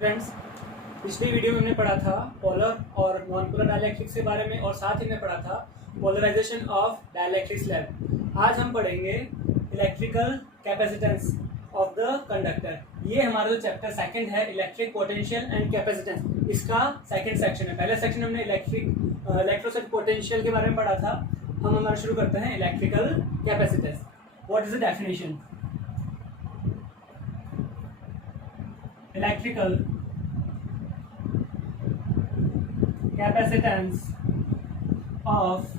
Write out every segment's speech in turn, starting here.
Friends, पिछली video में हमने पढ़ा था पोलर और नॉन पोलर डाइलेक्ट्रिक्स के बारे में और साथ ही में पढ़ा था पोलराइजेशन ऑफ डाइलेक्ट्रिक स्लैब। आज हम पढ़ेंगे electrical capacitance of the conductor. ये हमारा जो चैप्टर सेकंड है, इलेक्ट्रिक पोटेंशियल एंड कैपेसिटेंस, इसका सेकंड सेक्शन है। पहले सेक्शन हमने इलेक्ट्रोस्टैटिक पोटेंशियल के बारे में पढ़ा था। हम हमारा शुरू करते हैं electrical capacitance. What is the definition? Electrical capacitance of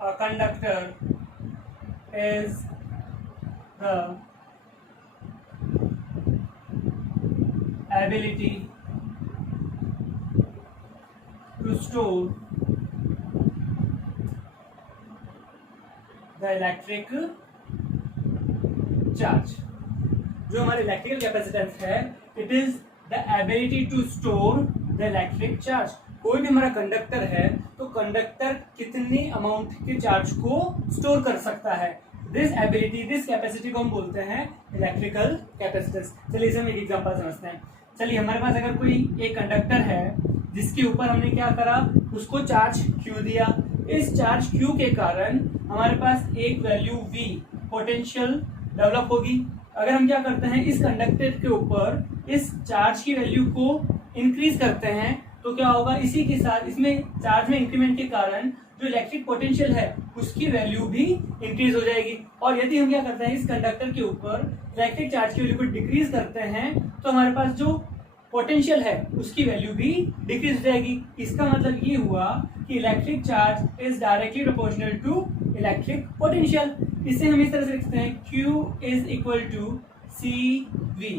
a conductor is the ability to store the electric charge। जो हमारी इलेक्ट्रिकल कैपेसिटेंस है, it is the ability to store the electric charge. कोई भी हमारा कंडक्टर है तो conductor कितनी amount के चार्ज को स्टोर कर सकता है, दिस एबिलिटी, दिस कैपेसिटी को हम बोलते हैं इलेक्ट्रिकल कैपेसिटेंस। चलिए इसे हम एक एग्जांपल समझते हैं। चलिए हमारे पास अगर कोई एक कंडक्टर है जिसके ऊपर हमने क्या करा, उसको चार्ज Q दिया। इस चार्ज Q के कारण हमारे पास एक वैल्यू V पोटेंशियल डेवलप होगी। अगर हम क्या करते हैं, इस कंडक्टर के ऊपर इस चार्ज की वैल्यू को इंक्रीज करते हैं तो क्या होगा, इसी के साथ इसमें चार्ज में इंक्रीमेंट के कारण जो इलेक्ट्रिक पोटेंशियल है उसकी वैल्यू भी इंक्रीज हो जाएगी। और यदि हम क्या करते हैं, इस कंडक्टर के ऊपर इलेक्ट्रिक चार्ज की वैल्यू को डिक्रीज करते हैं तो हमारे पास जो पोटेंशियल है उसकी वैल्यू भी डिक्रीज हो जाएगी। इसका मतलब ये हुआ कि electric charge is directly proportional to electric potential. इसे हम इस तरह से लिखते हैं, Q is equal to CV,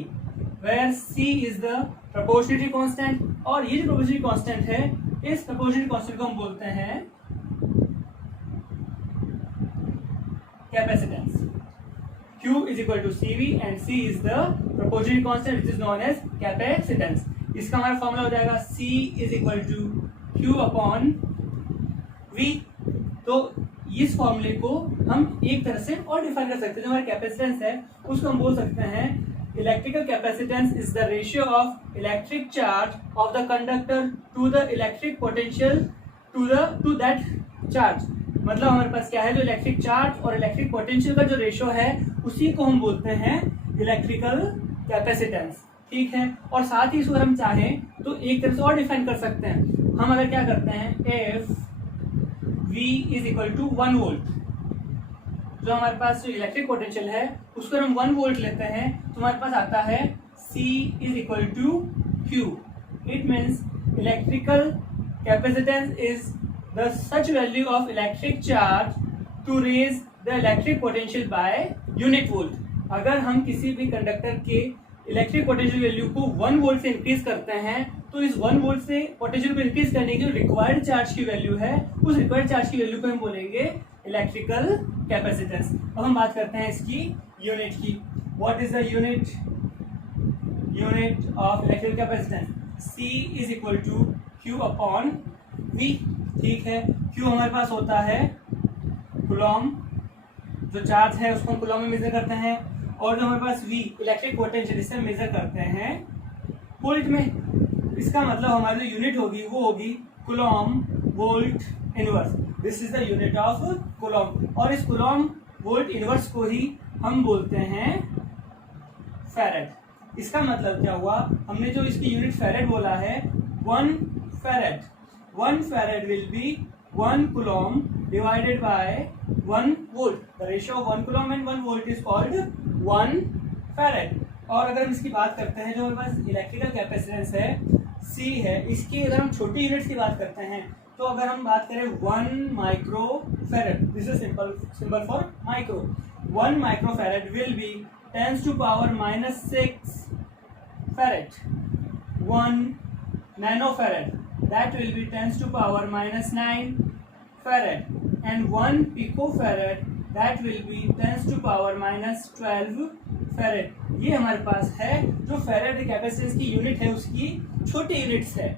where C is the proportionality constant. और ये जो प्रोपोर्शनलिटी कांस्टेंट है, इस प्रोपोर्शनलिटी कांस्टेंट को हम बोलते हैं capacitance. Q is equal to CV and C is the proportionality constant which is known as capacitance। इसका हमारा फॉर्मूला हो जाएगा C is equal to Q upon V। तो इस फॉर्मूले को हम एक तरह से और डिफाइन कर सकते हैं। जो हमारा कैपेसिटेंस है उसको हम बोल सकते हैं electrical capacitance is the ratio of electric charge of the conductor to the electric potential to that charge. मतलब हमारे पास क्या है, जो इलेक्ट्रिक चार्ज और इलेक्ट्रिक पोटेंशियल का जो रेशियो है उसी को हम बोलते हैं इलेक्ट्रिकल कैपेसिटेंस। ठीक है। और साथ ही इसको हम चाहें तो एक तरह से और डिफाइन कर सकते हैं। हम अगर क्या करते हैं, if V is equal to 1 volt, जो हमारे पास जो इलेक्ट्रिक पोटेंशियल है उसको हम 1 वोल्ट लेते हैं तो हमारे पास आता है C is equal to Q। It means electrical capacitance is the such value of electric charge to raise the electric potential by unit volt। अगर हम किसी भी कंडक्टर के इलेक्ट्रिक पोटेंशियल वैल्यू को 1 वोल्ट से इंक्रीज करते हैं तो इस 1 वोल्ट से पोटेंशियल को इंक्रीज करने की जो रिक्वायर्ड चार्ज की वैल्यू है, उस रिक्वायर्ड चार्ज की वैल्यू को हम बोलेंगे इलेक्ट्रिकल कैपेसिटेंस। अब हम बात करते हैं इसकी यूनिट की। What is the unit of electrical capacitance? C is equal to Q upon V। ठीक है। Q हमारे पास होता है कूलॉम, जो चार्ज है उसको हम कूलॉम में मेजर करते हैं। और जो हमारे पास V इलेक्ट्रिक पोटेंशियल, इसे मेजर करते हैं वोल्ट में। इसका मतलब हमारी जो यूनिट होगी वो होगी Coulomb volt inverse. This is the unit of Coulomb. और इस कूलॉम वोल्ट इनवर्स को ही हम बोलते हैं फैरेड। इसका मतलब क्या हुआ, हमने जो इसकी यूनिट फैरेड बोला है, 1 farad will be 1 coulomb divided by 1 volt। The ratio of 1 coulomb and 1 volt is called 1 farad। और अगर हम इसकी बात करते हैं, जो हमारे पास इलेक्ट्रिकल कैपेसिटेंस है C है, इसकी अगर हम छोटी यूनिट्स की बात करते हैं तो अगर हम बात करें 1 micro farad, this is symbol for micro. 1 micro farad will be 10 to power -6 farad। 1 nano farad, that will be 10 to power -9 farad, and 1 picofarad that will be 10 to power -12 farad। ये हमारे पास है जो फैरेड कैपेसिटेंस की unit है, उसकी छोटी units है।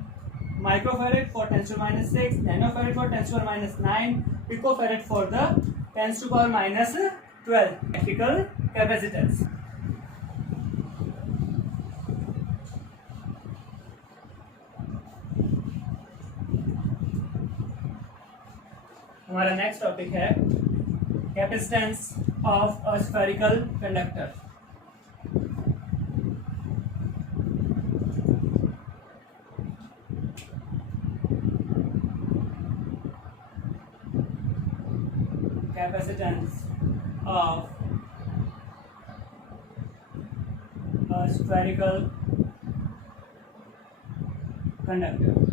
Microfarad for 10 to -6, nanofarad for 10 to -9, picofarad for the 10 to power -12 electrical capacitance. हमारा नेक्स्ट टॉपिक है capacitance of a spherical conductor. Capacitance of a spherical conductor.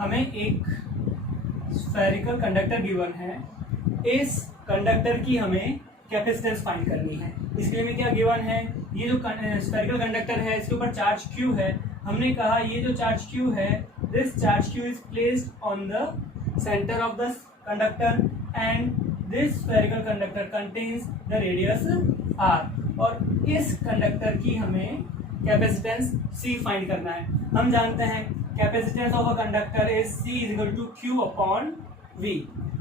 हमें एक स्फेरिकल कंडक्टर गिवन है, इस कंडक्टर की हमें कैपेसिटेंस फाइंड करनी है। इसके लिए हमें क्या गिवन है, ये जो स्फेरिकल कंडक्टर है इसके ऊपर चार्ज Q है। हमने कहा ये जो चार्ज Q है, this charge Q is placed on the centre of the conductor and this spherical conductor contains the radius R। और इस कंडक्टर की हमें कैपेसिटेंस C फाइंड करना है। हम जानते हैं capacitance of a conductor is C is equal to Q upon V,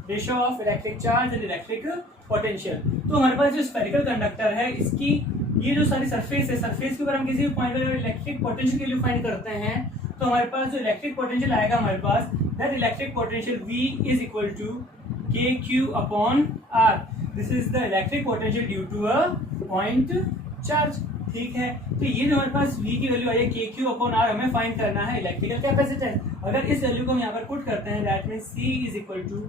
ratio of electric charge and electric potential. तो हमारे पास जो स्फेरिकल कंडक्टर है, इसकी ये जो सारी सरफेस है, सरफेस के ऊपर हम किसी भी पॉइंट पर इलेक्ट्रिक पोटेंशियल की वैल्यू फाइंड करते हैं, तो हमारे पास जो इलेक्ट्रिक पोटेंशियल आएगा हमारे पास, that electric potential V is equal to KQ upon R। This is the electric potential due to a point charge. ठीक है, तो ये जो हमारे पास V की वैल्यू आई है KQ upon R, हमें फाइंड करना है इलेक्ट्रिकल कैपेसिटेंस। अगर इस वैल्यू को हम यहाँ पर पुट करते हैं, that means C is equal to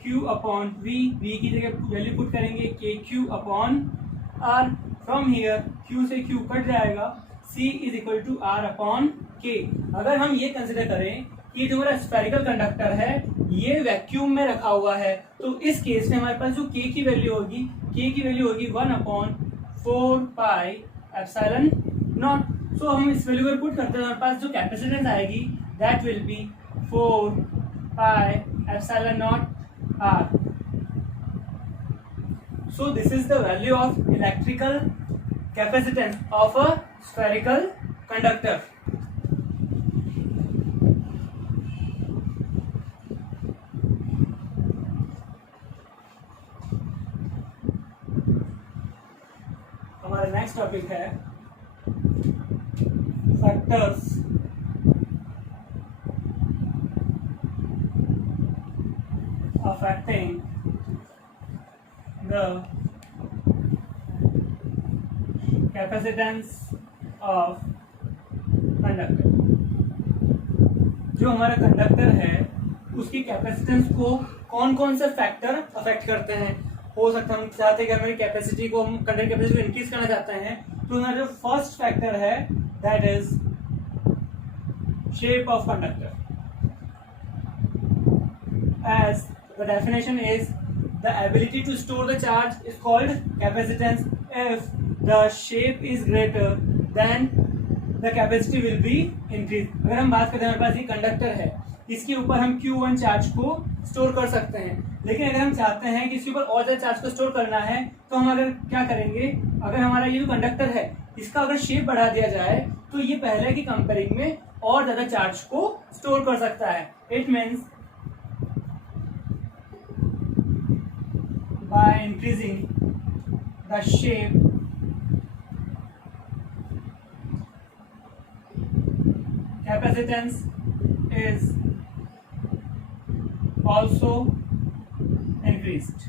Q upon V। V की जगह वैल्यू पुट करेंगे KQ upon R। From here Q से Q कट जाएगा, C is equal to R upon K। अगर हम ये कंसिडर करें कि जो हमारा स्फेरिकल कंडक्टर है ये वैक्यूम में रखा हुआ है, तो इस केस में हमारे पास जो K की वैल्यू होगी, K की वैल्यू होगी 1/4 पाई एप्सिलॉन नॉट। सो हम इस वैल्यू को पुट करते हैं, हमारे पास जो कैपेसिटेंस आएगी that will be 4 pi epsilon not R। So this is the value of electrical capacitance of a spherical conductor. हमारा नेक्स्ट टॉपिक है factors affecting the capacitance of conductor. जो हमारा कंडक्टर है उसकी कैपेसिटेंस को कौन कौन से फैक्टर अफेक्ट करते हैं। हो सकता है हम चाहते हैं कि हमारी कैपेसिटी को, हम कंडक्टर कैपेसिटी को इंक्रीज करना चाहते हैं, तो हमारा जो फर्स्ट फैक्टर है that is shape of conductor. As the definition is the ability to store the charge is called capacitance. If the shape is greater then the capacity will be increase. अगर हम बात करते हैं, हमारे पास ये conductor है, इसके ऊपर हम Q1 चार्ज को स्टोर कर सकते हैं, लेकिन अगर हम चाहते हैं कि इसके ऊपर और ज्यादा चार्ज को स्टोर करना है, तो हम अगर क्या करेंगे, अगर हमारा ये जो कंडक्टर है इसका अगर शेप बढ़ा दिया जाए तो ये पहले की कंपेयरिंग में और ज्यादा चार्ज को स्टोर कर सकता है। It means by increasing the shape capacitance is also increased।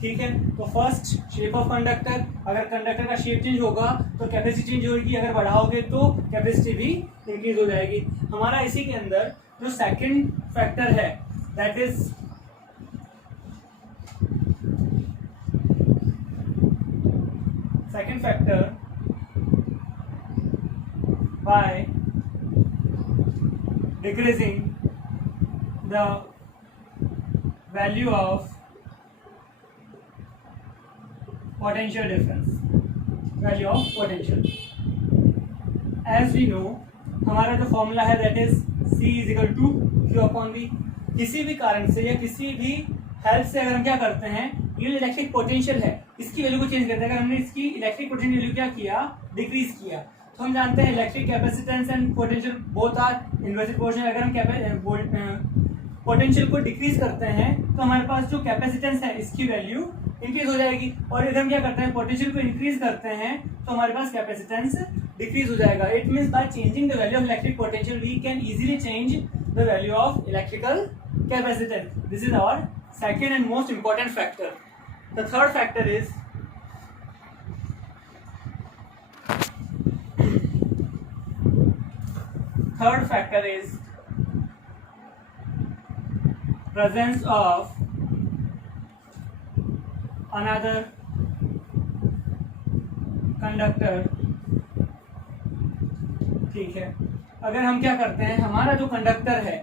ठीक है, तो फर्स्ट शेप ऑफ कंडक्टर, अगर कंडक्टर का शेप चेंज होगा तो कैपेसिटी चेंज होगी, अगर बढ़ाओगे तो कैपेसिटी भी इंक्रीज हो जाएगी। हमारा इसी के अंदर जो सेकंड फैक्टर है that is second factor by decreasing the value of potential difference, value of potential। as we know हमारा जो फॉर्मूला है that is C is equal to Q upon V। किसी भी कारण से या किसी भी हेल्प से अगर हम क्या करते हैं, ये इलेक्ट्रिक पोटेंशियल है इसकी वैल्यू को चेंज करते हैं। अगर हमने इसकी इलेक्ट्रिक पोटेंशियल वैल्यू क्या किया, डिक्रीज किया, तो हम जानते हैं electric capacitance and potential both are inversely proportional. अगर हम पोटेंशियल को डिक्रीज करते हैं तो हमारे पास जो कैपेसिटेंस है इसकी वैल्यू इंक्रीज हो जाएगी, और अगर हम क्या करते हैं पोटेंशियल को इंक्रीज करते हैं तो हमारे पास कैपेसिटेंस डिक्रीज हो जाएगा. It means by changing the value of electric potential we can easily change the value of electrical capacitance. This is our second and most important factor. The third factor is presence of another conductor. ठीक है, अगर हम क्या करते हैं, हमारा जो conductor है,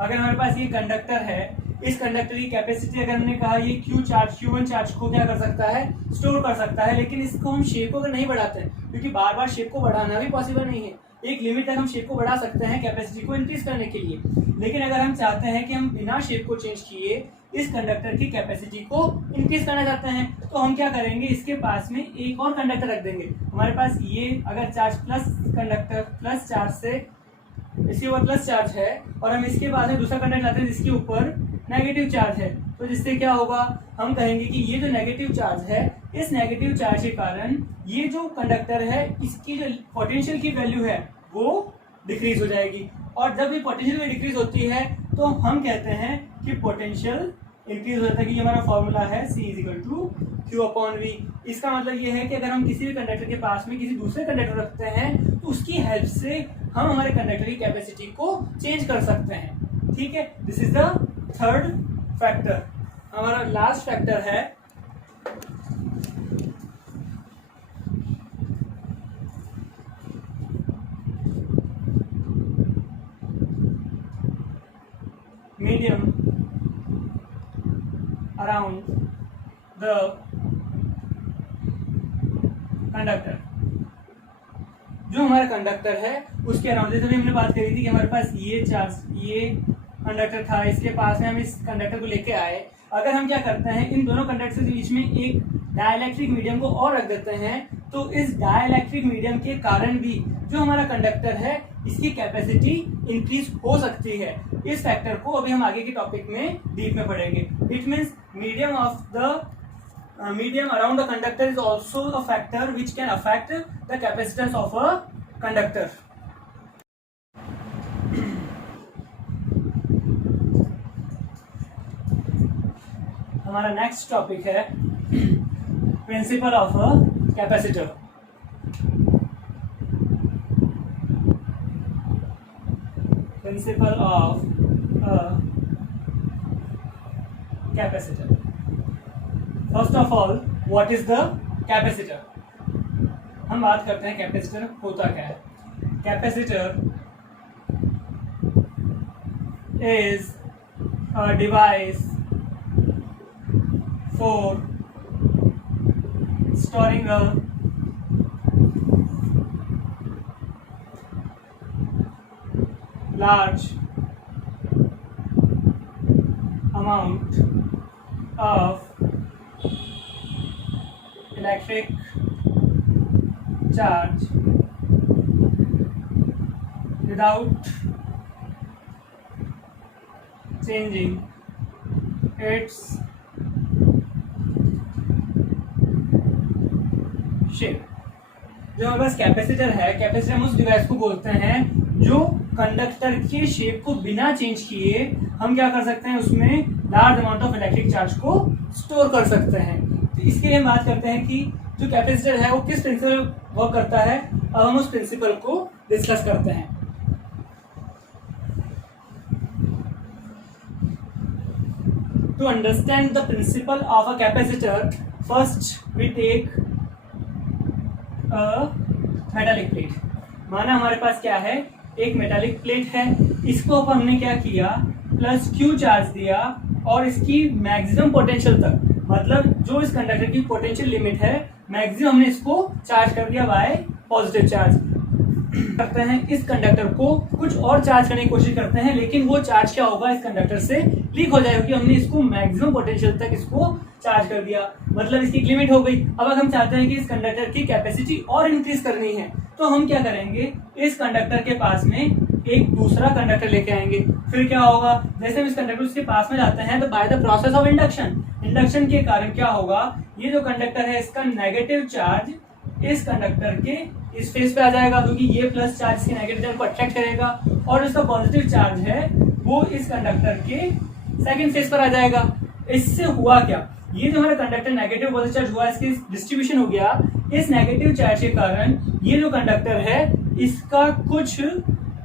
अगर हमारे पास ये कंडक्टर है, इस कंडक्टर की कैपेसिटी अगर हमने कहा ये Q1 चार्ज को क्या कर सकता है, स्टोर कर सकता है. लेकिन इसको हम शेप को अगर नहीं बढ़ाते हैं, क्योंकि बार बार शेप को बढ़ाना भी पॉसिबल नहीं है. एक लिमिट तक हम शेप को बढ़ा सकते हैं कैपेसिटी को इंक्रीज करने के लिए. लेकिन अगर हम चाहते हैं कि हम बिना शेप को चेंज किए इस कंडक्टर की कैपेसिटी को इंक्रीज करना चाहते हैं, तो हम क्या करेंगे, इसके पास में एक और कंडक्टर रख देंगे. हमारे पास ये अगर charge plus conductor plus charge से इसके ऊपर प्लस चार्ज है और हम इसके बाद में दूसरा कंडक्टर लाते हैं जिसके ऊपर नेगेटिव चार्ज है, तो जिससे क्या होगा, हम कहेंगे कि ये जो नेगेटिव चार्ज है, इस नेगेटिव चार्ज के कारण ये जो कंडक्टर है इसकी जो पोटेंशियल की वैल्यू है वो डिक्रीज हो जाएगी. और जब ये पोटेंशियल वैल्यू डिक्रीज होती है तो हम कहते हैं कि पोटेंशियल इंक्रीज हो जाता है. कि ये हमारा फॉर्मूला है C = Q/V. इसका मतलब ये है कि अगर हम किसी भी कंडक्टर के पास में किसी दूसरे कंडक्टर रखते हैं तो उसकी हेल्प से हम हमारे कंडक्टर की कैपेसिटी को चेंज कर सकते हैं. ठीक है, this is the third factor. हमारा लास्ट फैक्टर है मीडियम अराउंड द कंडक्टर. जो हमारा कंडक्टर है उसके अराउंड, जैसे हमने बात करी थी कि हमारे पास ये कंडक्टर था, इसके पास में हम इस कंडक्टर को लेके आए. अगर हम क्या करते हैं, इन दोनों कंडक्टर के बीच में एक डाइलेक्ट्रिक मीडियम को और रख देते हैं, तो इस डाइलेक्ट्रिक मीडियम के कारण भी जो हमारा कंडक्टर है इसकी कैपेसिटी इंक्रीज हो सकती है. इस फैक्टर को अभी हम आगे के टॉपिक में डीप में पढ़ेंगे. It means medium around the conductor is also a factor which can affect the capacitance of a conductor. हमारा नेक्स्ट टॉपिक है principle of a capacitor. Principle of a capacitor. First of all, what is the capacitor. हम बात करते हैं capacitor होता क्या है. Capacitor is a device for storing a large amount of electric charge without changing its shape. जो हमारे पास capacitor है, कैपेसिटर हम उस डिवाइस को बोलते हैं जो कंडक्टर के शेप को बिना चेंज किए हम क्या कर सकते हैं, उसमें large amount of electric charge को स्टोर कर सकते हैं. तो इसके लिए हम बात करते हैं कि जो कैपेसिटर है वो किस प्रिंसिपल वर्क करता है. अब हम उस प्रिंसिपल को डिस्कस करते हैं. To understand the principle of a capacitor, first we take a metallic plate. माना हमारे पास क्या है, एक मेटालिक प्लेट है. इसको अब हमने क्या किया, प्लस Q चार्ज दिया और इसकी मैक्सिमम पोटेंशियल तक, मतलब जो इस कंडक्टर की पोटेंशियल लिमिट है मैक्सिमम हमने इसको चार्ज कर दिया बाय पॉजिटिव चार्ज. करते हैं इस कंडक्टर को कुछ और चार्ज करने की कोशिश करते हैं, लेकिन वो चार्ज क्या होगा, इस कंडक्टर से लीक हो जाएगा क्योंकि हमने इसको मैक्सिमम पोटेंशियल तक इसको चार्ज कर दिया. मतलब इसकी लिमिट हो गई. अब अगर हम चाहते हैं कि इस कंडक्टर की कैपेसिटी और इंक्रीज करनी है तो हम क्या करेंगे, इस कंडक्टर के पास में एक दूसरा कंडक्टर लेके आएंगे. फिर क्या होगा, जैसे हम इस कंडक्टर उसके पास में जाते हैं तो by the process of induction के कारण क्या होगा, ये जो कंडक्टर है इसका नेगेटिव चार्ज इस कंडक्टर के इस फेस पे आ जाएगा, क्योंकि ये प्लस चार्ज इसके नेगेटिव चार्ज को अट्रैक्ट करेगा, और इसका पॉजिटिव चार्ज है वो इस कंडक्टर के सेकंड फेस पर आ जाएगा। इससे हुआ क्या, ये जो हमारा कंडक्टर नेगेटिव पॉजिटिव चार्ज हुआ, इसकी डिस्ट्रीब्यूशन हो गया। इस नेगेटिव चार्ज के कारण ये जो कंडक्टर है इसका कुछ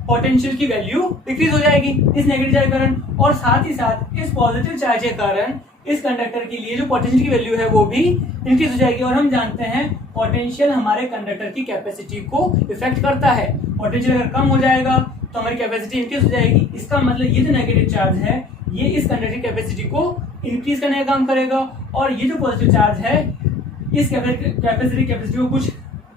पोटेंशियल की वैल्यू डिक्रीज हो जाएगी इस नेगेटिव चार्ज के कारण, और साथ ही साथ इस पॉजिटिव चार्ज के कारण इस कंडक्टर के लिए जो पोटेंशियल की वैल्यू है वो भी इंक्रीज हो जाएगी। और हम जानते हैं पोटेंशियल हमारे कंडक्टर की कैपेसिटी को इफेक्ट करता है। पोटेंशियल अगर कम हो जाएगा तो हमारी कैपेसिटी इंक्रीज हो जाएगी। इसका मतलब ये जो नेगेटिव चार्ज है ये इस कंडक्टर की कैपेसिटी को इंक्रीज करने का काम करेगा, और ये जो पॉजिटिव चार्ज है इस कैपेसिटी को कुछ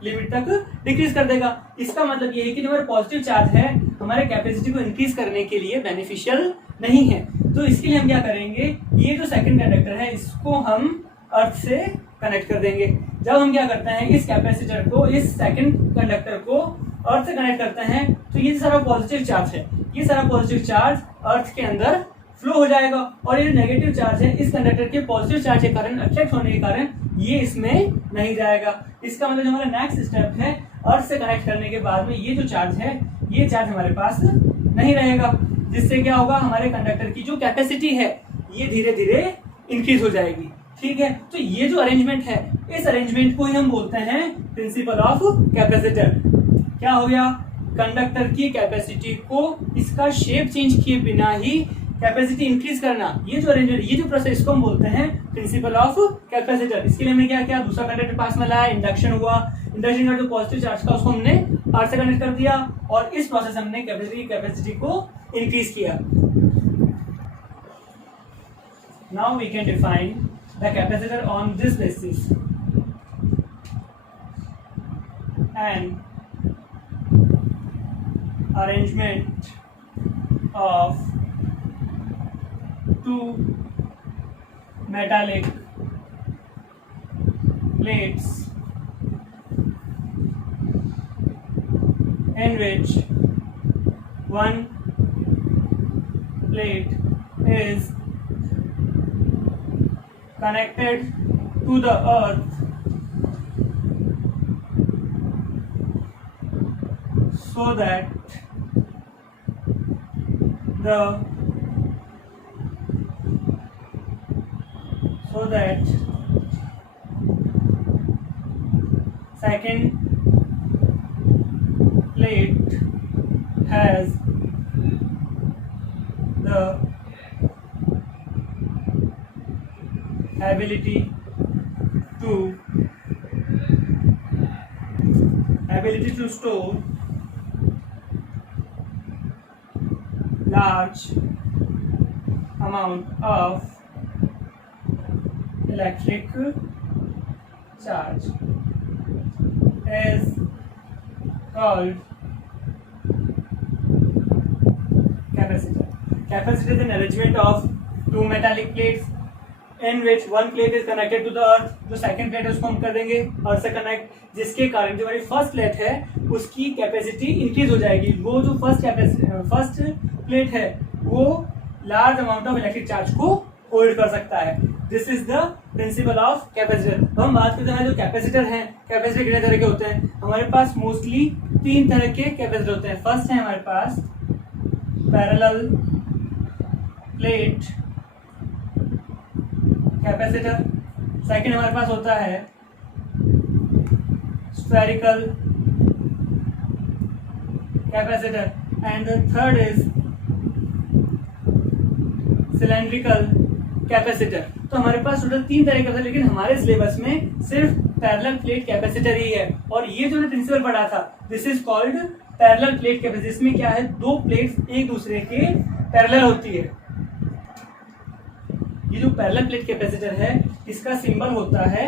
लिमिट तक डिक्रीज कर देगा। इसका मतलब ये है कि जो हमारे पॉजिटिव चार्ज है हमारे कैपेसिटी को इंक्रीज करने के लिए बेनिफिशियल नहीं है। तो इसके लिए हम क्या करेंगे, ये जो सेकंड कंडक्टर है इसको हम अर्थ से कनेक्ट कर देंगे। जब हम क्या करते हैं, इस कैपेसिटर को, इस सेकंड कंडक्टर को अर्थ से कनेक्ट करते हैं, तो ये सारा पॉजिटिव चार्ज है, ये सारा पॉजिटिव चार्ज अर्थ के अंदर फ्लो हो जाएगा, और ये नेगेटिव चार्ज है इस कंडक्टर के पॉजिटिव चार्ज के कारण अट्रैक्ट होने के कारण ये इसमें नहीं जाएगा। इसका मतलब जो हमारा नेक्स्ट स्टेप है, अर्थ से कनेक्ट करने के बाद में ये जो चार्ज है ये चार्ज हमारे पास नहीं रहेगा, जिससे क्या होगा, हमारे कंडक्टर की जो कैपेसिटी है ये धीरे धीरे इंक्रीज हो जाएगी। ठीक है, तो ये जो अरेंजमेंट है इस अरेंजमेंट को ही हम बोलते हैं प्रिंसिपल ऑफ कैपेसिटर। क्या हो गया, कंडक्टर की कैपेसिटी को इसका शेप चेंज किए बिना ही कैपेसिटी इंक्रीज करना, ये जो अरेंजमेंट, ये जो प्रोसेस, इसको हम बोलते हैं प्रिंसिपल ऑफ कैपेसिटर। इसके लिए हमने क्या किया, दूसरा कंडक्टर पास में लाया, इंडक्शन हुआ, इंडक्शन का जो पॉजिटिव चार्ज था उसको हमने अर्थ से कनेक्ट कर दिया, और इस प्रोसेस हमने कैपेसिटी को इंक्रीज किया। Now we can define the capacitor on this basis, and arrangement of two metallic plates in which one plate is connected to the earth so that second plate has the ability to store large amount of electric charge is called capacitor. Capacitor is an arrangement of two metallic plates in which one plate is connected to the earth. जो second plate है उसको हम कर देंगे अर्थ से connect, जिसके कारण जो हमारी फर्स्ट प्लेट है उसकी कैपेसिटी इंक्रीज हो जाएगी। वो जो फर्स्ट प्लेट है वो large amount of electric charge को होल्ड कर सकता है। This is the principle of capacitor. तो हम बात करते हैं जो कैपेसिटर हैं, कैपेसिटर कितने तरह के होते हैं, हमारे पास मोस्टली 3 तरह के कैपेसिटर होते हैं। फर्स्ट है हमारे पास पैरेलल प्लेट कैपेसिटर, सेकंड हमारे पास होता है spherical capacitor, and the third is cylindrical capacitor. तो हमारे पास टोटल 3 तरह के, लेकिन हमारे सिलेबस में सिर्फ पैरेलल प्लेट कैपेसिटर ही है। और ये जो प्रिंसिपल पढ़ा था this is called parallel plate capacitor. इसमें क्या है, 2 प्लेट्स एक दूसरे के पैरेलल होती है। ये जो पैरेलल प्लेट कैपेसिटर है इसका सिंबल होता है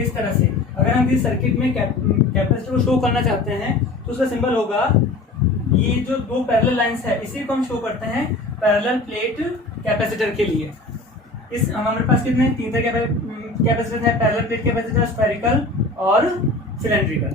इस तरह से। अगर हम किसी सर्किट में कैपेसिटर को शो करना चाहते हैं तो उसका सिंबल होगा, ये जो 2 पैरेलल लाइंस है इसी को हम शो करते हैं पैरेलल प्लेट कैपेसिटर के लिए। इस हमारे पास कितने 3 तरह के कैपेसिटर है, पैरेलल प्लेट कैपेसिटर, स्फेरिकल और सिलेंड्रिकल।